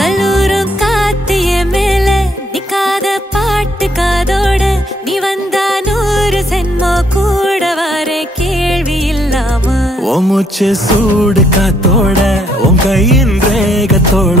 கல்லூரும் காத்திய மேல நிக்காத பாட்டு காதோட நீ வந்தா 100 சென்மோ கூட வர கேள்வி இல்லாம ஓ மூச்சு சூடு காத்தோட உன் கையின் ரேகத்தோட